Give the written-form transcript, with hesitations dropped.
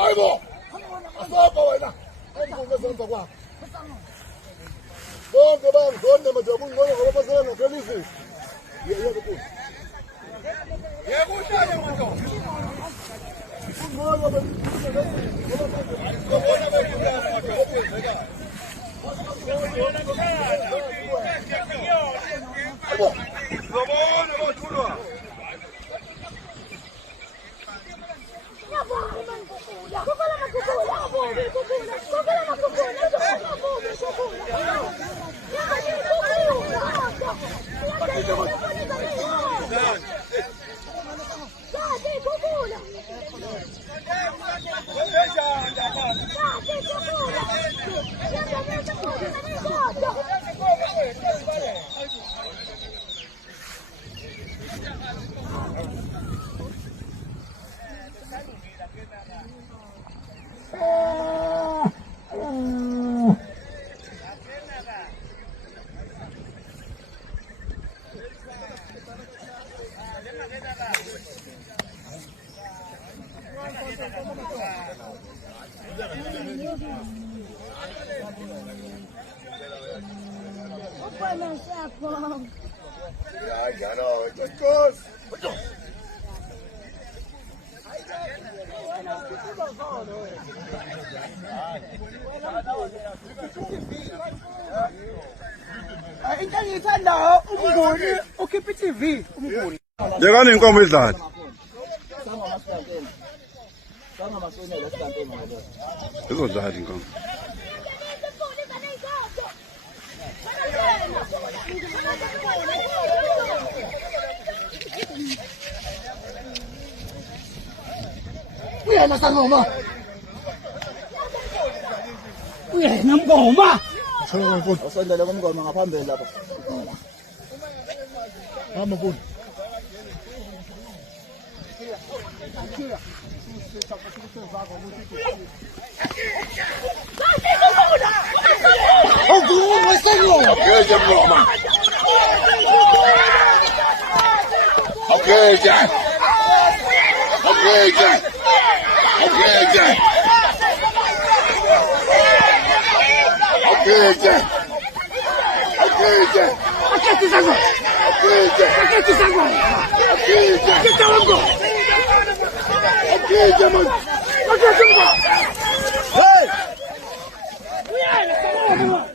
Aivo! Asapa wena! Angikuze senza kwa. Bonke bangizonke majabule ngoba ngoba nokhelisi. Yebo kuthi. Yebo uhlale manje. Ngoba ya no, chicos. Into engiyithandayo umnguni ukhipha i-TV umnguni. Njengani inkomo idlala? Izodlala inkomo. Uyena sangoma. Uyena mngoma. Asondele komngoma ngaphambili lapha. Hamba mfuni. Ovuma sangoma. Ngeke mngoma. Okay, Jack. Okay, Jack. Okay, Jack. Okay, Jack. Okay, Jack. Aketi sangoma. Okay, Jack. Aketi sangoma. Okay, Jack. Kita wango. Okay, Jack. Aketi sangoma. Hey! Uyena sangoma.